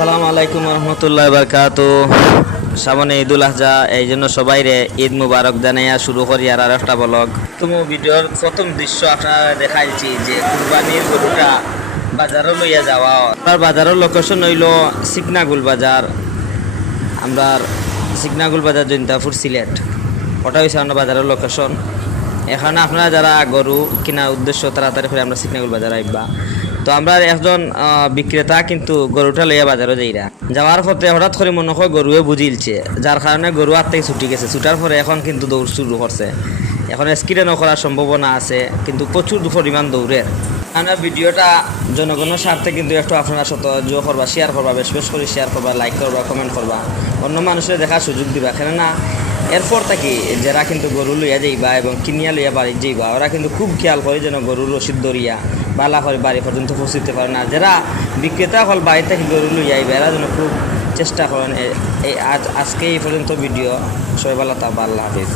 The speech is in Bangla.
আসসালামু আলাইকুম রহমতুল্লাহ বারকাতু। সামনে ঈদুল আজহা, এই জন্য সবাই রে ঈদ মুবারক জানাইয়া শুরু করি আর একটা ব্লগ। তুমি ভিডিওর প্রথম দৃশ্য আপনারা দেখাইছি যে কুরবানির গরুটা বাজারও লইয়া যাওয়া। আর বাজারের লোকেশন হইল সিকনাগুল বাজার, আমরা সিকনাগুল বাজার জৈন্তাপুর সিলেট। ওটা হয়েছে আমরা বাজারের লোকেশন। এখানে আপনারা যারা গরু কেনার উদ্দেশ্য তাড়াতাড়ি করে আমরা সিকনাগুল বাজার আইবা। তো আমরা একজন বিক্রেতা কিন্তু গরুটা লইয়া বাজারও যাইরা যাওয়ার পথে হঠাৎ করে মনে হয় গরুয়ে বুঝিলছে, যার কারণে গরু হাত থেকে ছুটি গেছে। ছুটার পরে এখন কিন্তু দৌড় শুরু করছে। এখন স্কিডেনও করার সম্ভাবনা আছে, কিন্তু প্রচুর পরিমাণ দৌড়ের। আমরা ভিডিওটা জনগণের স্বার্থে কিন্তু একটু আপনারা সতর্ক করবা, শেয়ার করবা, বেশ করে শেয়ার করবা, লাইক করবা, কমেন্ট করবা, অন্য মানুষের দেখার সুযোগ দিবা। কেননা এরপর থাকি যারা কিন্তু গরু লইয়া যাইবা এবং কিনিয়া লইয়া বাড়ি যাইবা, ওরা কিন্তু খুব খেয়াল করে যেন গরুর রসিদ দরিয়া বালা করে বাড়ি পর্যন্ত পৌঁছতে পারে না। যারা বিক্রেতা হল বাড়ি থেকে গরু লইয়া আইবা, এরা যেন খুব চেষ্টা করেন। এই আজকে এই পর্যন্ত ভিডিও। সবাই ভালো থাকবা, আল্লাহ হাফিজ।